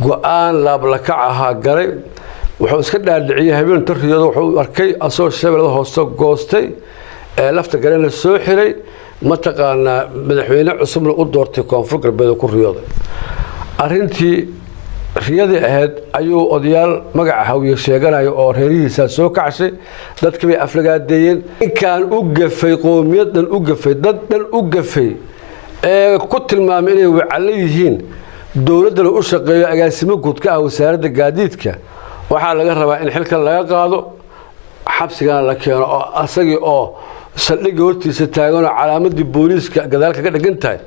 go'aan laablakac ahaa galay wuxuu iska dhaadhiciyay habeen tarriyada wuxuu arkay asoo shabeellada hoose goostay lafta galena soo xiray mataqaanaa madaxweyne cusubna u doortay koonfur galbeed ku riyooday arrintii riyadii ahayd ayuu odayaal magaca hawiye sheeganaya oo reerihiisa soo kacshay dadkii bay aflagaadeeyeen ninkan u gafay qowmiyadan u gafay dad dhan u gafay ee ku tilmaamay inay wacala yihiin dowladda u shaqeeyo agaasimo guud ka ah wasaaradda gaadiidka waxaa laga rabaa in xilka laga qaado xabsigana la keeno oo asagii oo saldhigga hortiisa taagan oo calaamadii booliiska gadaalka ka dhagan tahay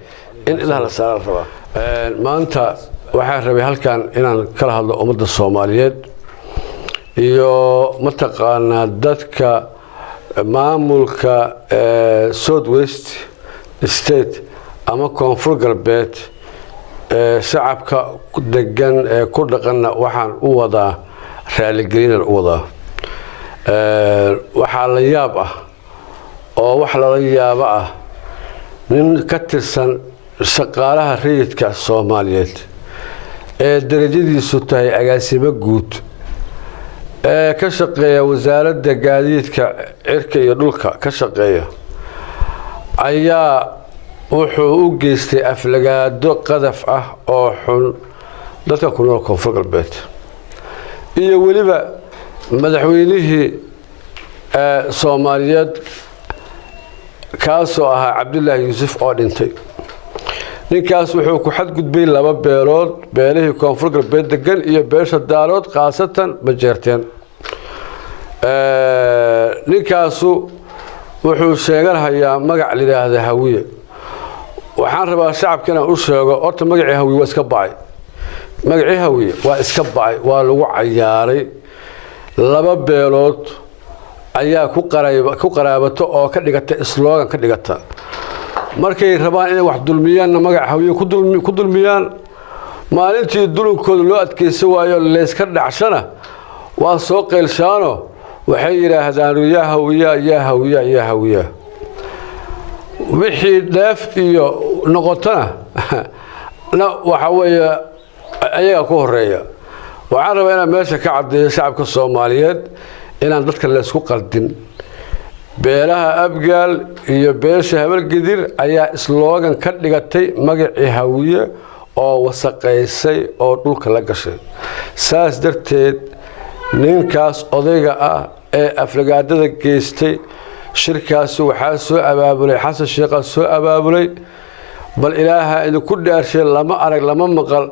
in ilaha la saara rabaa maanta waxaan rabay halkan inaan kala hadlo ummadda Soomaaliyeed iyo mataqaanaa dadka maamulka South West State ama koonfur galbeed shacabka degan ee ku dhaqana waxaan u wadaa raaligelin u wadaa waxa la yaab ah oo wax la yaab ah nin ka tirsan shaqaalaha rayidka Soomaaliyeed ee darajadiisu tahay agaasimo guud ee ka shaqeeya wasaaradda gaadiidka cirka iyo dhulka ka shaqeeya ayaa wuxuu u geystay aflagaado qadaf ah oo xun dadka ku nool koonfur galbeed iyo waliba madaxweynihii Soomaaliyeed kaasoo ahaa Cabdullaahi Yuusuf oo dhintay ninkaas wuxuu ku xadgudbay laba beelood beelihii koonfur galbeed degan iyo beesha daalood qaasatan majeerteen ninkaasu wuxuu sheeganayaa magac la yiraahdo hawiye waxaan rabaa shacabkana u sheego horta magacii hawiye waa iska bacay magacii hawiye waa iska bacay waa lagu cayaaray laba beelood ayaa ku qaraabato oo ka dhigata slogan ka dhigata markay rabaan inay wax dulmiyaan magac hawiye ku dulmiyaan maalintii dulunkooda loo adkeysan waayo leeska dhacshana waa soo qeylshaano waxay yiraahdaan yaa hawiye wixii dheef iyo noqotana waxa weeye ayaga ku horeeya waxaan rabaa inaan meesha ka cadeeyo shacabka Soomaaliyeed inaan dadka la isku qaldin beelaha abgaal iyo beesha habalgidir ayaa slogan ka dhigatay magacii hawiye oo wasaqeysay oo dhulka la gashay saas darteed ninkaas odayga ah ee aflagaadada geystay shirkaas waxaa soo abaabulay xasan sheekh soo abaabulay bal ilaaha idinku dhaarshay lama arag lama maqal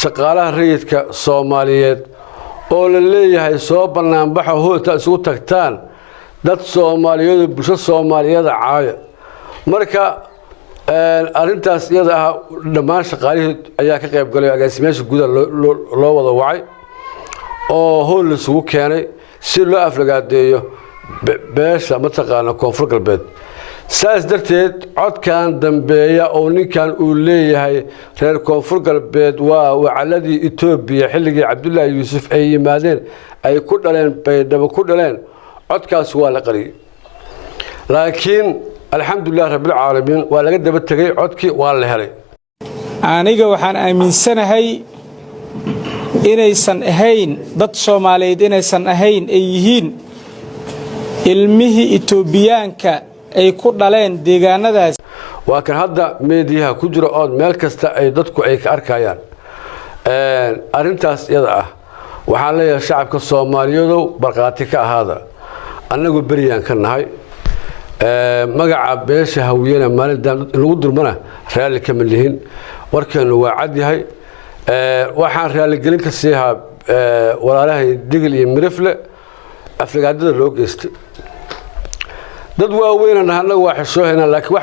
shaqaalaha rayidka Soomaaliyeed oo la leeyahay soo banaanbaxa hoolta isugu tagtaan dad Soomaaliyeed bulsho Soomaaliyeed caaya marka arintaas iyada ah dhamaan shaqaalihii ayaa ka qayb galay agaasimayaasha guud loo wada wacay oo hool la isugu keenay si loo aflagaadeeyo beesha mataqaana koonfur galbeed saas darteed codkan dambeeya oo ninkan uu leeyahay reer koonfur galbeed waa wacaladii Itoobiya xilligii Cabdullaahi Yuusuf ay yimaadeen ay ku dhaleen baydhabo ku dhaleen codkaas waa la qariyay laakiin alxamdulillah rabbil caalamiin waa laga daba tagay codkii waa la helay aniga waxaan aaminsanahay inaysan ahayn dad Soomaaliyeed inaysan ahayn ay yihiin ilmihii Itoobiyaanka ay ku dhaleen deegaanadaas waa kan hadda meediyaha ku jira oo meel kasta ay dadku ay ka arkayaan arintaas iyada ah waxaan leeyahay shacabka Soomaaliyeed barqaati ka ahaada annagu bariyaan ka nahay magaca beesha hawiyana maalintan lagu durmana raali kama lihin warkeenu waa cad yahay waxaan raali gelin ka siihaa walaalahay digil iyo mirifle aflagaadada loo geystay dad waaweyn anaga waa xishoohayna laakiin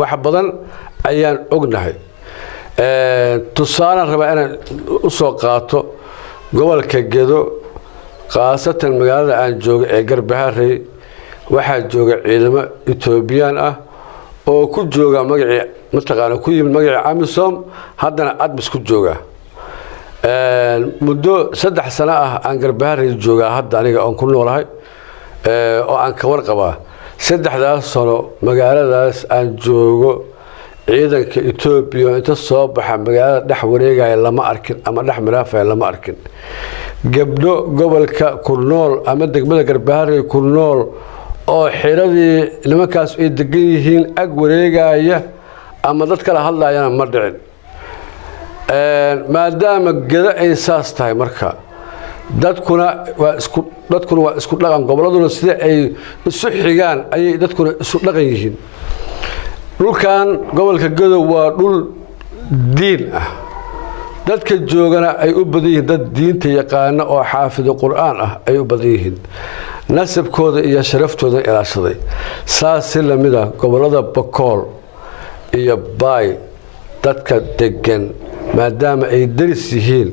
wax badan ayaan ognahay tusaale raba inaan u soo qaato gobolka Gedo qaasatan magaalada aan joogo ee Garbaharey waxaa jooga ciidamo Itoobiyaan ah oo ku jooga magacii mataqaana ku yimid magacii Amisom haddana admis ku jooga muddo 3 sano ah aan Garbaharey jooga hadda aniga aan ku noolahay oo aan ka warqabaa 3 sano magaaladaas aan joogo ciidanka Ethiopia inta soo baxa magaalada dhex wareegaya lama arkin ama dhex miraafaya lama arkin gabdho gobolka ku nool ama degmada Garbaharey ku nool oo xiradii nimankaas ay degan yihiin ag wareegaya ama dad kala hadlayana ma dhicin maadaama gada ay saas tahay marka dadkuna waa isku dhaqan goboladuna sida ay isu xigaan ay dadkuna isu dhaqan yihiin dhulkan gobolka Gadow waa dhul diin ah dadka joogana ay u badan yihiin dad diinta yaqaan oo xaafid quraan ah ay u badan yihiin nasabkooda iyo sharaftooda ilaashaday saas lamida gobolada Bakool iyo Baay dadka degan maadaama ay daris yihiin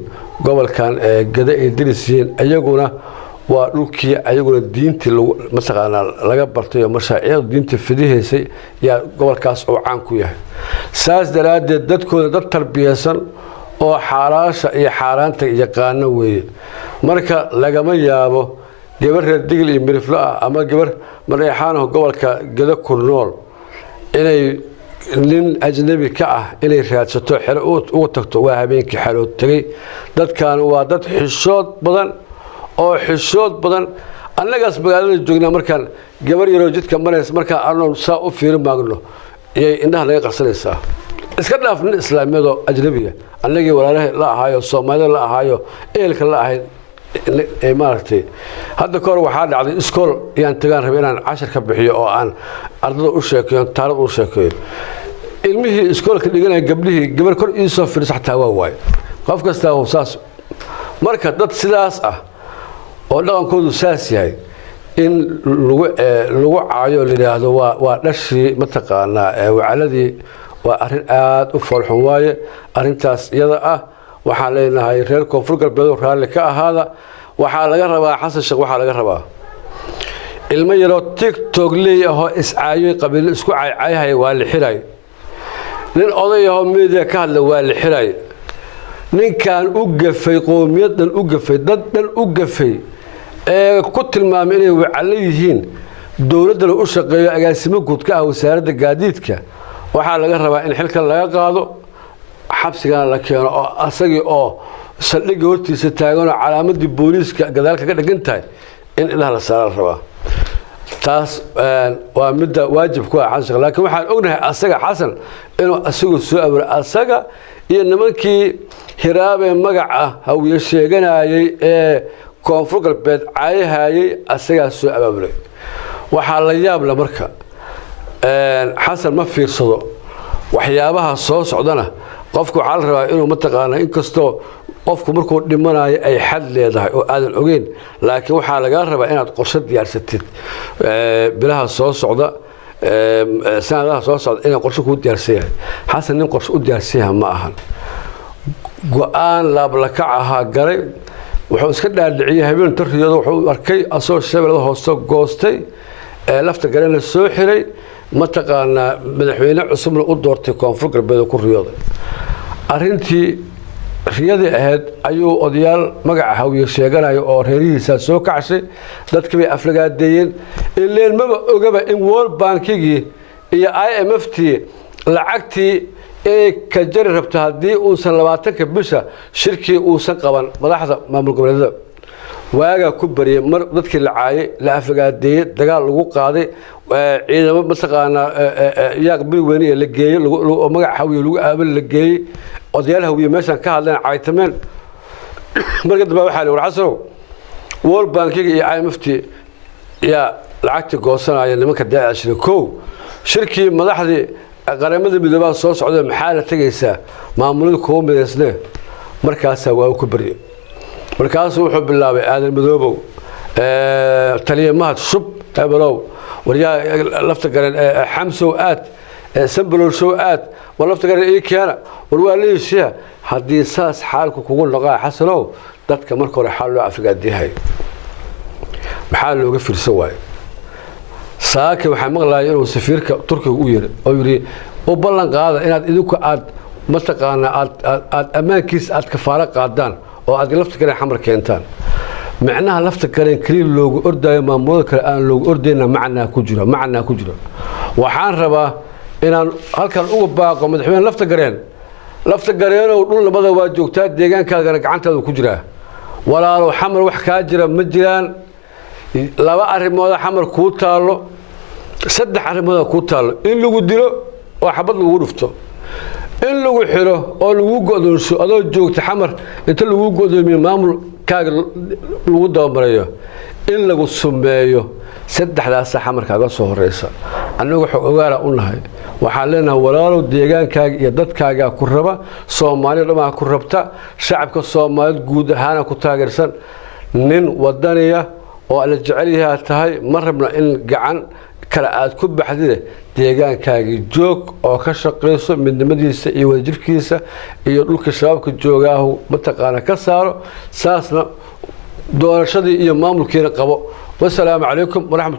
gobolkan Gada ay daris yihiin ayaguna waa dhulkii ayaguna diintii masaqana laga bartay mashaariicda diinta fidiheysay ya gobolkaas oo caan ku yahay saas daraadeed dadkooda dad tarbiyaysan oo xalaasha iyo xaaraanta yaqaan weeye marka lagama yaabo gabar reer Digil iyo Miriflo ah ama gabar Mareexaano gobolka Gada ku nool inay nin ajnabi ka ah inay raadsato xiro ugu tagto waa habeenkii xarood tagay dadkan waa dad xishood badan annagaas magaalada joognaa markaan gabar yaroo jidka maraysa markaan arnoon saa u fiirin maagno ee indhaha laga qarsanaysaa iska dhaaf nin islaamiyado ajnabiga annagii walaalaha la ahaayo Soomaalida la ahaayo eelka la ahayd ee maartay hadda koor waxaa dhacday iskool iyaan tagaan rabay inaan 10 ka bixiyo oo aan ardada u sheekeeyo taariikh u sheekeeyo ilmihii iskoolka dhiganay gabdhihii gabar kor ii soo fiirsataa waa waay qof kasta oo saas marka dad sidaas ah oo dhaqankoodu saas yahay in lagu caayo leeyahay waa dhashii mataqaana wacaladii waa arin aad u foolxun waaye arintaas iyada ah waxaan leenahay reer Koonfur Galbeed raali ka ahaada waxa laga rabaa Xasan Sheekh waxa laga rabaa ilmo yaro TikTok leeyahay iscaayay qabiil isku caayay waa la xiray nin odayaho media ka hadla waa la xiray ninkan u gafay qowmiyadan u gafay daddan u gafay ku tilmaamay inay wacala yihiin dawladda u shaqeeyo agaasimo guud ka ah wasaaradda gaadiidka waxa laga rabaa in xilka laga qaado xabsiga la keeno oo asagii oo saldhig hortiisa taagan oo calaamadii booliiska gadaalka ka dhagan tahay in ilaha la saaran rabaa taas waa midda waajib ku ah Xasan laakiin waxaan ognahay asaga Xasan inuu asagu soo abro asaga iyo nimankii hiraabe magaca hawiye sheeganayay ee Koonfur Galbeed caayahayay asaga soo abaabulay waxa la yaab la marka Xasan ma fiirsado waxyaabaha soo socdana qofku waxa la rabaa inuu mataqaana inkastoo qofku markuu dhimanayo ay xad leedahay oo aadan ogeyn laakiin waxa laga rabaa inaad qorshe diyaarsatid bilaha soo socda sanadaha soo socda inaad qorshe ku diyaarsayaa Xasan nin qorshe u diyaarsayaa ma ahan go'aan laablaka ahaa galay wuxuu iska dhaadhiciyay habeen tarriyada wuxuu arkay asoo shabeelada hoosto goostay lafta galena soo xiray mataqaana madaxweyne cusubna u doortay Koonfur Galbeed ku riyooday arintii riyadii ahayd ayuu odayaal magaca hawiye sheeganayo oo reerihiisa soo kacshay dadkii bay aflagaadeeyeen ileen maba ogaba in World Bankigi iyo IMFtii lacagtii ee ka jari rabta hadii uusan 20 bisha shirkii uusan qaban madaxda maamul goboleedyada waaga ku bariyay mar dadkii la caayay la aflagaadeeyay dagaal lagu qaaday ciidamo mataqaana yaaq bil weyn ee la geeyay magaca hawiye lagu aabal la geeyay odayaal hawiye meeshan ka hadleen caaytameen marka daba waxa la warxasro World Bankiga iyo IMFtii ya lacagta goosanaya nimanka daacishada shirkii madaxdii qaramada midoobay soo socday maxaa la tagaysaa maamulada koomideesne markaas waa ku bariyay markaas wuxuu bilaabay aadan midoobow taliyamaha shub tabarow wariyaa lafta garan xamsow aad sambalow show aad walafta garan ee keena warwaaleeshiya hadii saas xaalku kugu noqaa Xasanow dadka marka hore xal loo afrigaadihay maxaa looga fiirsan waay saaka waxa maqlaayay inuu safiirka Turkiga u yeeray oo yiri oo ballan qaada inaad idinku aad mataqaana aad amaankiis aad kafaara qaadaan oo aad lafta garan xamar keentaan macnaha lafta garan kaliya loogu ordayo maamulka kale aan loogu ordayna macna ku jira waxaan rabaa inaan halkan uga baaqo madaxweyne lafta gareen oo dhul nabada waa joogtaa deegaankaagana gacantaada ku jiraa walaalow xamar wax kaa jira ma jiraan laba arrimood xamar ku taalo saddex arrimood ku taalo in lagu dilo oo xabad lagu dhufto in lagu xiro oo lagu go'doonso adoo joogta xamar inta lagu go'doomiyo maamulkaaga lagu dabamarayo in lagu sumeeyo saddexdaas xamarkaaga soo horeysa anagu xogaala u nahay waxaan leenahay walaalow deegaankaaga iyo dadkaaga ku raba Soomaaliya dhamaa ku rabta shacabka Soomaaliyeed guud ahaan ku taageersan nin wadaniya oo la jecel yahay tahay ma rabna in gacan kala aad ku baxdide deegaankaaga joog oo ka shaqeyso midnimadiisa iyo wadajirkiisa iyo dhulka shabaabka joogaahu mataqaana ka saaro saasna doorashadii iyo maamulkiina qabo wassalaamu calaykum waraxmatullahi